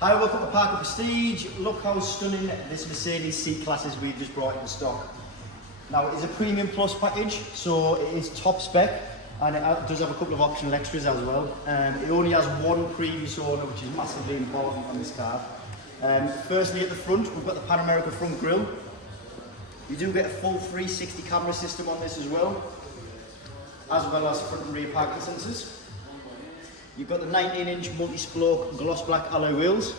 Hi, welcome to Parker Prestige. Look how stunning this Mercedes C-Class is we've just brought into stock. Now, it is a Premium Plus package, so it is top spec, and it does have a couple of optional extras as well. It only has one previous owner, which is massively important on this car. Firstly, at the front, we've got the Panoramic front grille. You do get a full 360 camera system on this as well as front and rear parking sensors. You've got the 19-inch multi-spoke gloss black alloy wheels,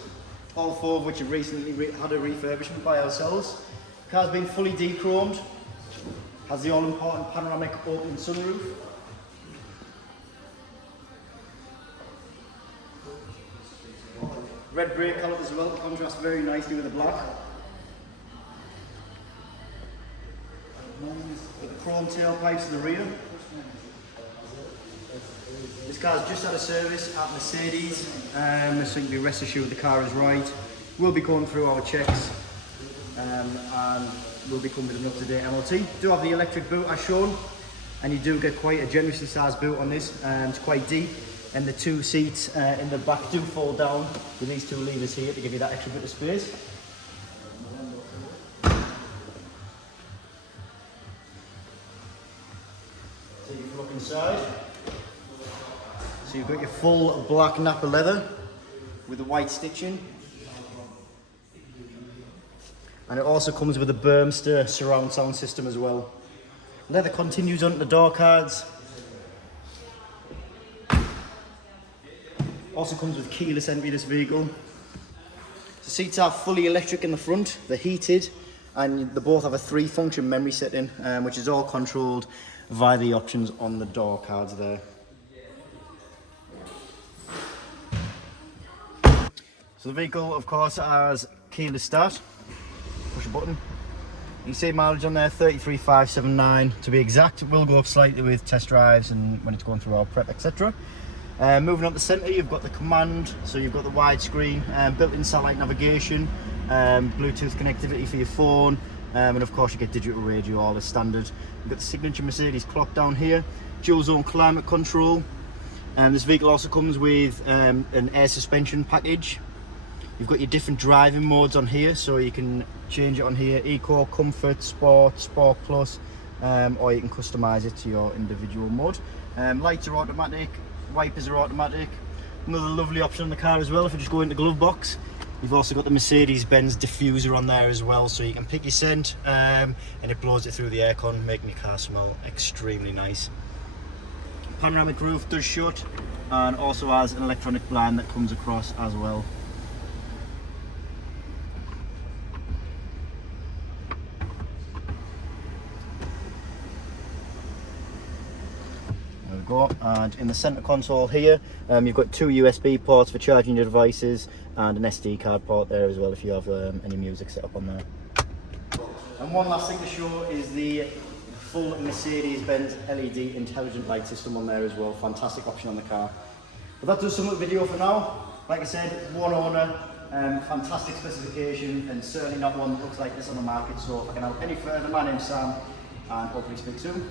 all four of which have recently had a refurbishment by ourselves. The car's been fully de-chromed, has the all-important panoramic open sunroof. Red brake colour as well, contrasts very nicely with the black. With the chrome tailpipes in the rear. This car's just had a service at Mercedes, so you can be rest assured the car is right. We'll be going through our checks and we'll be coming with an up-to-date MOT. Do have the electric boot as shown, and you do get quite a generously sized boot on this. It's quite deep, and the two seats in the back do fold down with these two levers here to give you that extra bit of space. So you can look inside. So you've got your full black Napa leather with the white stitching. And it also comes with a Burmester surround sound system as well. Leather continues onto the door cards. Also comes with keyless entry this vehicle. The seats are fully electric in the front, they're heated, and they both have a 3-function memory setting, which is all controlled via the options on the door cards there. So the vehicle, of course, has keyless start. Push a button. You can see mileage on there, 33,579 to be exact. It will go up slightly with test drives and when it's going through our prep, etc. Moving on to the centre, you've got the command, so you've got the widescreen, built-in satellite navigation, Bluetooth connectivity for your phone, and of course you get digital radio, all as standard. You've got the signature Mercedes clock down here, dual zone climate control. This vehicle also comes with an air suspension package. You've got your different driving modes on here, so you can change it on here, Eco, Comfort, Sport, Sport Plus, or you can customise it to your individual mode. Lights are automatic, wipers are automatic. Another lovely option on the car as well, if you just go into the glove box, you've also got the Mercedes-Benz diffuser on there as well, so you can pick your scent and it blows it through the aircon, making your car smell extremely nice. Panoramic roof does shut and also has an electronic blind that comes across as well. There we go, and in the centre console here you've got 2 USB ports for charging your devices and an SD card port there as well if you have any music set up on there. And one last thing to show is the full Mercedes-Benz LED intelligent light system on there as well. Fantastic option on the car. But that does sum up the video for now. Like I said, one owner, fantastic specification, and certainly not one that looks like this on the market. So if I can help any further, my name's Sam, and hopefully speak soon.